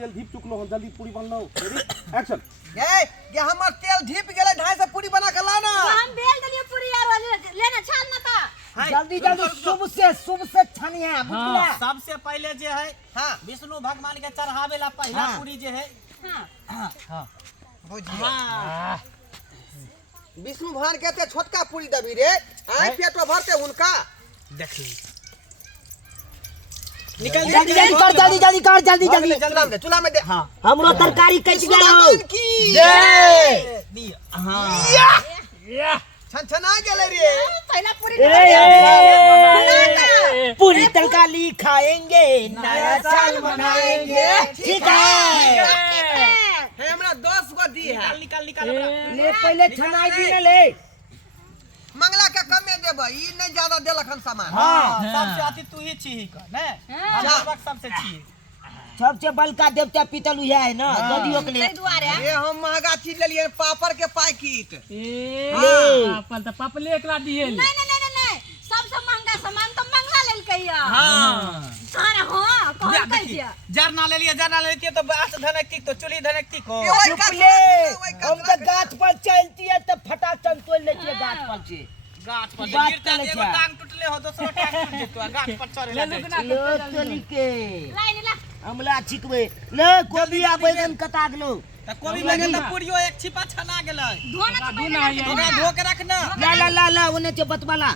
तेल धीप चुकलो हम जल्दी पूरी बनलो रेडी एक्शन ये हमर तेल ढीप गेले 250 पूरी बना के लाना हम बेल देलिए पूरी यार लेना छान ना था जल्दी जल्दी शुभ से छानिए बुझला सबसे पहले जे है हां विष्णु भगवान के चढ़ावे ला पहला पूरी जे है हां हां बुझिए विष्णु भगवान के ते छोटका पूरी दबी रे आई पेटो भरते उनका देख ली निकल जल्दी कर चूल्हा में दे हां हमरो तरकारी कट गया जय दी हां छनछना गेले रे पहला पूरी पूरी तरकारी खाएंगे नया साल मनाएंगे ठीक है हमरा 10 गो दी है निकाल ले पहले छनाई दी ले मंगला के कमे देबो ई नहीं ज्यादा देलक हम सामान हां सबसे अति तू ही छी का ने हम वक्त सबसे छी सबसे बलका देवता पीतल हुआ है ना गदियो के लिए ये हम महंगा चीज ले लिए पापड़ के पैकेट पापड़ तो पापले एकला दिए नहीं सबसे महंगा सामान तो मंगला लेल कहिया हां सारा हां कौन कह दिया जरना ले लिए तो बास धनक टिक तो चुली धनक टिक हो चुपले हम तो गाछ पर चलती है तो फटा चंतोल लेती है गाछ पर से गाछ पर गिरता एगो टांग टूटले हो दूसरो टांग टूट जेतो गाछ पर चढ़े लो चली के लाइन ला हमला छिकबे ले कोबी आ बैगन कटा गेलो त कोबी बैगन त पूरियो एक छिपा छना गेलै धोना धो के रख ना ला ओने के बतवाला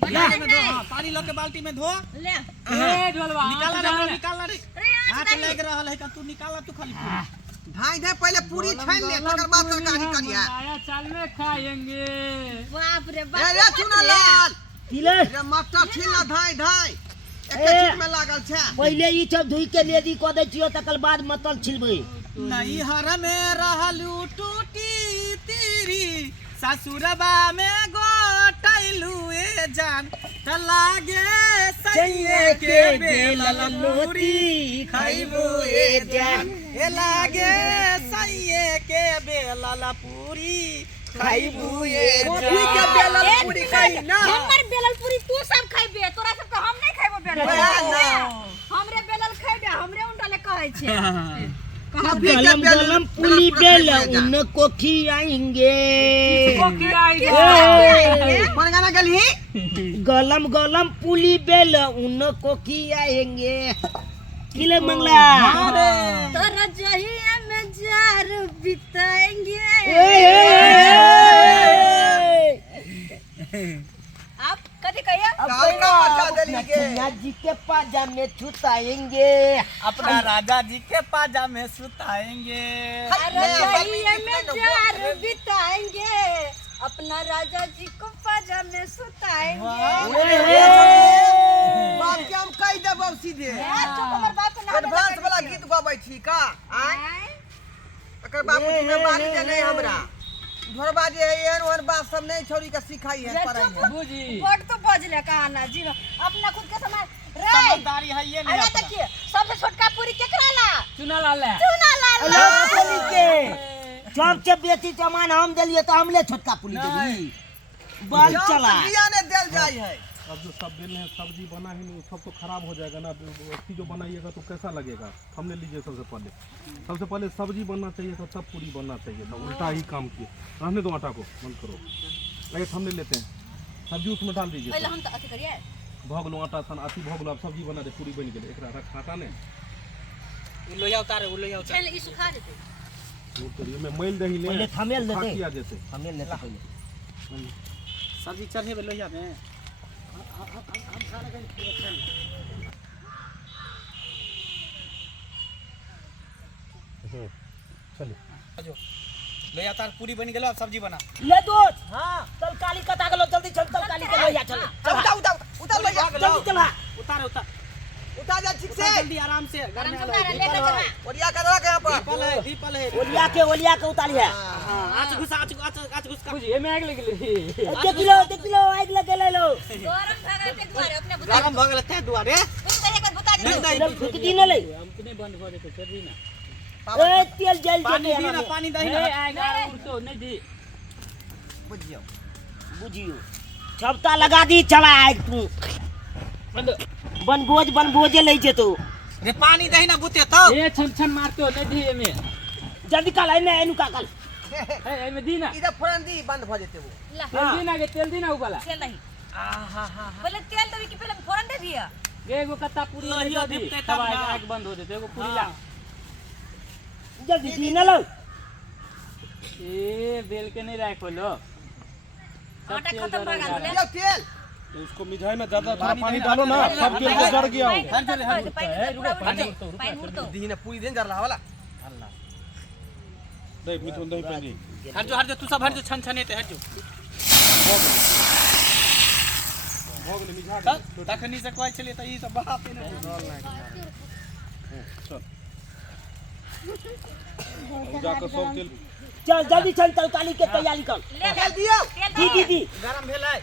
पानी लो के बाल्टी में धो ले ए ढोलवा निकाल रे हाथ लग रहल है त तू निकाल तू खाली ढाई पहले पूरी छान ले तकर बाद तरकारी करिया नया साल में खाएंगे बाप रे बाप रे चुना लाल तिले रे मटर छिला ढाई एक चीज में लागल छै पहले ई सब धोई के लेदी क दै छियो तकर बाद मतल छिलबै नहीं हर में रहलू टूटी तेरी ससुरबा में गोटैलू ए जान त लागे सैये के बेलल लोरी खाइबू ए जान ए लागे सैये के बेलल पूरी खाइबू ए कोठी के बेलल पूरी खाई ना हमर बेलल पूरी तू सब खाइबे तोरा सब तो हम नहीं खाइबो बेलल हमरे बेलल खाइबे हमरे उंडा ले कहै छै गलम पूरी बेल उनको खियाएंगे कौन गाना गली गलम पूरी बेल उनको खियाएंगे किले मंगला तोरा जहिया में जार बिताएंगे आप कदी कहिया कन्या जी के पाजामे छुताएंगे अपना राजा जी के पाजामे सुताएंगे जहिया में जार बिताएंगे अपना राजा जी को पाजामे सुताएंगे बात के हम कह देबो सीधे चुप हमर बाप ना एडवांस वाला गीत गाबै छी का एकर बाबूजी में बानी दे नहीं हमरा घरबा जे एहन ओहन बात सब नहीं छोड़ी के सिखाई है पढ़ाई बूजी बोर्ड तो बजले कहाना जी अपना खुद के समाज रे समझदारी है ये अरे देखिए सबसे छोटका पूरी केकरा ला चुना लाल के सबसे बेसी सामान हम देलिए तो हमले छोटका पूरी देली बाल चला बिया ने देल जाय है अब जो सब बेल हैं सब्जी बना ही नहीं सब तो खराब हो जाएगा ना उसकी जो बनाइएगा तो कैसा लगेगा हमने लीजिए सबसे पहले सब्जी बनना चाहिए था तब पूरी बनना चाहिए था उल्टा ही काम किए रहने दो आटा को बंद करो आइए हमने लेते हैं सब्जी उसमें डाल दीजिए पहले हम तो अथी करिए भगलो आटा सन अथी भगलो अब सब्जी बना दे पूरी बन गई एकरा रख आटा ने लोया उतारे पहले ई सुखा देते तो ये मैं मैल दही ले पहले थमेल दे किया जैसे थमेल लेते पहले सब्जी चढ़े लोहिया में चलिए लोहिया तार पूरी बन गेलो अब सब्जी बना ले दोस्त हां चल काली कटा गेलो जल्दी चल काली के लोया चल उतार लोया जल्दी चला उतार जा ठीक से जल्दी आराम से घर में ओलिया का रख यहां पर दीपल है ओलिया के उतारी है हां आज घुस बुझी में आग लग गेली देख लो आग लगे ले लो गरम भगा के द्वारे अपने बुता गरम भ गेल ते दुआरे तुम कहिए के बुता दे फुक दी न ले हमके नहीं बंद हो देते कर दी ना ए तेल जल पानी दी ना जे पानी दही ना आएगा तो नहीं दी बुझियो सबता लगा दी चला आग तू बनभोज ले जेतो रे पानी दही ना बुते तो ए छन छन मारते हो नहीं दी में जल्दी काल है ना एनु का काल ए में दी ना इधर फोरन दी बंद हो जेते वो ला तेल दी ना उबाला तेल नहीं आहा हा पहले तेल देवी कि पहले फोरन दे दिया एगो कत्ता पूरी नहीं दो दी तब आग बंद हो देते एगो पूरी ला जल्दी दी ना लो ए बेल के नहीं रखो लो आटा खत्म हो गया ले लो तेल इसको मिझाए ना ज्यादा पानी डालो ना सब तेल को जड़ गया हो पानी तो दी ना पूरी दिन जर रहा वाला दही मिथुन दही पानी हट जो तू सब हट जो छन छने ते हट जो भोगले मिझा दे तखनी से कोई चले त ई सब बहाते ना चल जाकर सब तेल चल जल्दी चल तरकारी के तैयारी कर ले तेल दियो दी दी गरम भेलै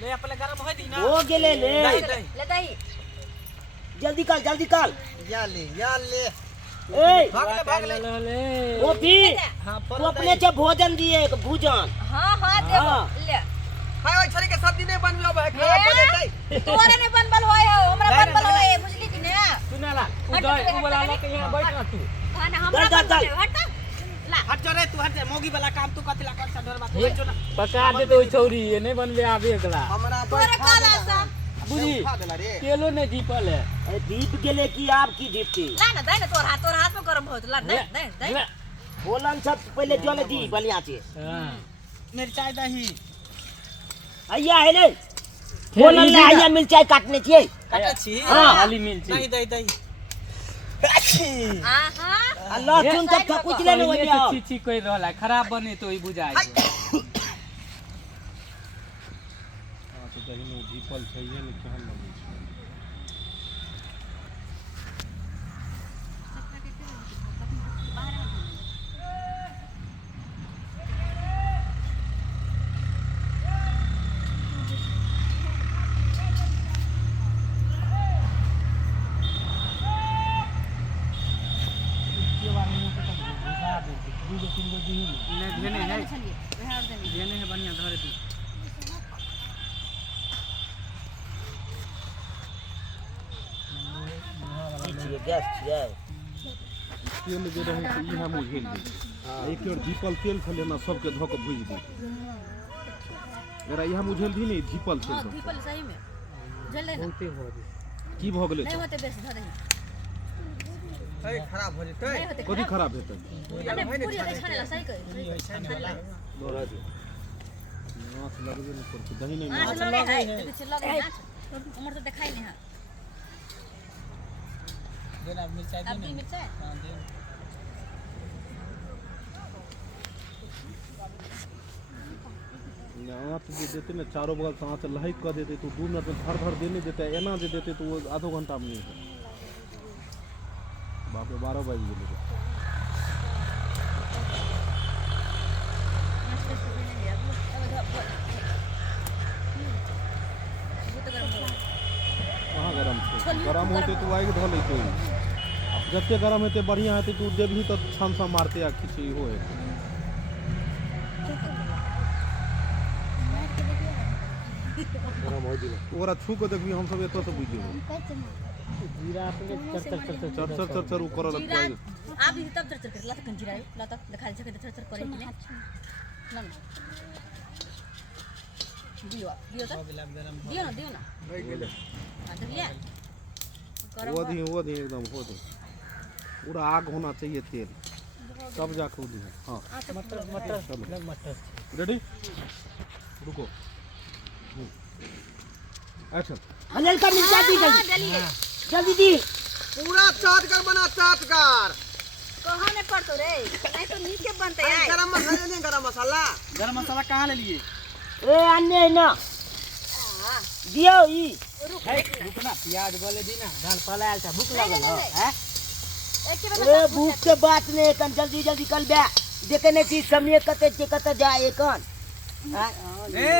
ले अपने गरम होय दी ना हो गेले ले ले दही जल्दी कर या ले ए भाग ले ले वो भी हां तू अपने से भोजन दिए एक भोजन हां दे ले हाय ओइ छरी के सब्जी नहीं बनबे अब खराब हो जेतै तोरे ने बनबल होय हो हमरा बनबल होय बुझली कि ने सुना ला उदय उबला ला के यहां बैठ ना तू खाना हमरा बनबल हट ला हट जो रे तू हट मोगी वाला काम तू कतला कर सा डर बात जो ना पका दे तो छौरी ये नहीं बनबे आबे एकला हमरा तोरे काला सा बुझी तेलो नहीं दीपल है ए दीप गेले की आप की दीप थी ला ना दे ना तोर हाथ में गरम होत ला दे बोलन सब पहले जले दी बलिया से हां मिर्चाई दही आइया है ले बोलन ले आइया मिर्चाई काटने छिए काटे छी हां खाली मिर्ची नहीं दही दही आहा लहसुन सब कुछ ले ले तो चीची कोई रहला खराब बने तो ई बुझाई तो दही में दीपल चाहिए नहीं केहन लगे घेने है बढ़िया धरे दी गैस छिए तेल जे रहे से इहा में झेल दे एक और दीपल तेल से लेना सबके धो के भूज दे मेरा इहा में झेल दी नहीं दीपल तेल से दीपल सही में जल ले ना की भ गेले नहीं होते बेस धर सही खराब हो जेतै नहीं होते कथि खराब हेतै अरे पूरी है छानेला सही कर दोहरा दे नाच लगबे नहीं करते दही नहीं आज लगे है देखिए लगे ना उमर तो दिखाई नहीं है देना मिर्चाई अब दी मिर्चाई हां दे आँच जे देते ना चारों बगल से आँच लहक कर देते तो 2 मिनट में भर भर देने देते एना जे देते तो वो आधो घंटा में नहीं होता बाप रे 12 बज गेले कहाँ गरम छे गरम होते तो आगि धो लेते जते गरम हेते बढ़िया हेते तू देबही तो छन सा मारते आ खिचड़ी होए ओकरा छू के देखबी हम सब एतो से बुझ जेबो जीरा अपने चर चर उ करल जीरा आप भी तब चर कर ला तक जीरा ला तक दिखा दे चर चर करे कि नहीं ना दियो तो दियो ना हां तो लिया वो दी एकदम हो दे पूरा आग होना चाहिए तेल तब जाके उदी हां मटर रेडी रुको एक्शन हलल का मिर्चा दी जल्दी दी पूरा चाटकर बना चाटकर कहां ने पड़तो रे नहीं तो नीचे बनते है गरम मसाला नहीं गरम मसाला कहां ले लिए ए अन्ने ना दियो ई रुक ना प्याज बोले दी ना धान पलायल था भूख लागल है ए भूख के बात नहीं कन जल्दी कर बे देखे नहीं चीज समय कते जाए कन ए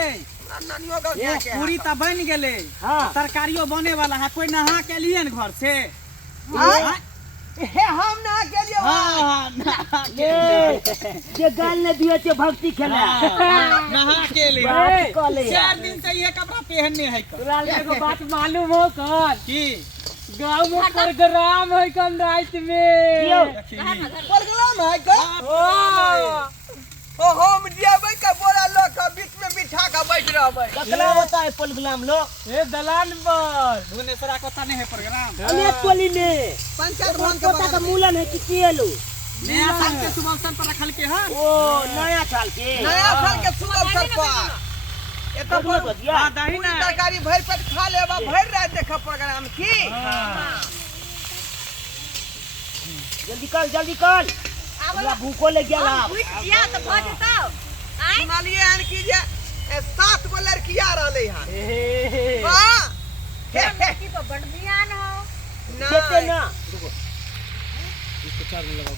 नानियो का क्या पूरी त बन गेले हां तरकारियो बने वाला है कोई नहा के लिए न घर से हम ना के लिए हां ये गाल ने दिए थे भक्ति खेला नहा के लिए बात कर ले 4 दिन से ये कपड़ा पहनने है तुलाल को बात मालूम हो कर की गांव में प्रोग्राम है कल रात में प्रोग्राम है का ओ हम दियाबे का बोरा लो का बीच में बिठा के बैठ रहबे ककला होता है प्रोग्राम लो ए दलान पर भुवनेश्वर को नहीं है प्रोग्राम अनेक टोली में पंचायत भवन का मूलन है कि किएलो नया साल के शुभ अवसर पर रखल के हां ओ नया साल के शुभ अवसर पर ए तो हां दही ना तरकारी भर पेट खा लेबा भर रात देखा प्रोग्राम की जल्दी कर हमरा भूखो ले गेला या तो भज तो आई सुनालिए आन की जे 7 गो लड़कियां रहले हां हां की तो बड़ बियान हो ना इसको 4 में लगाओ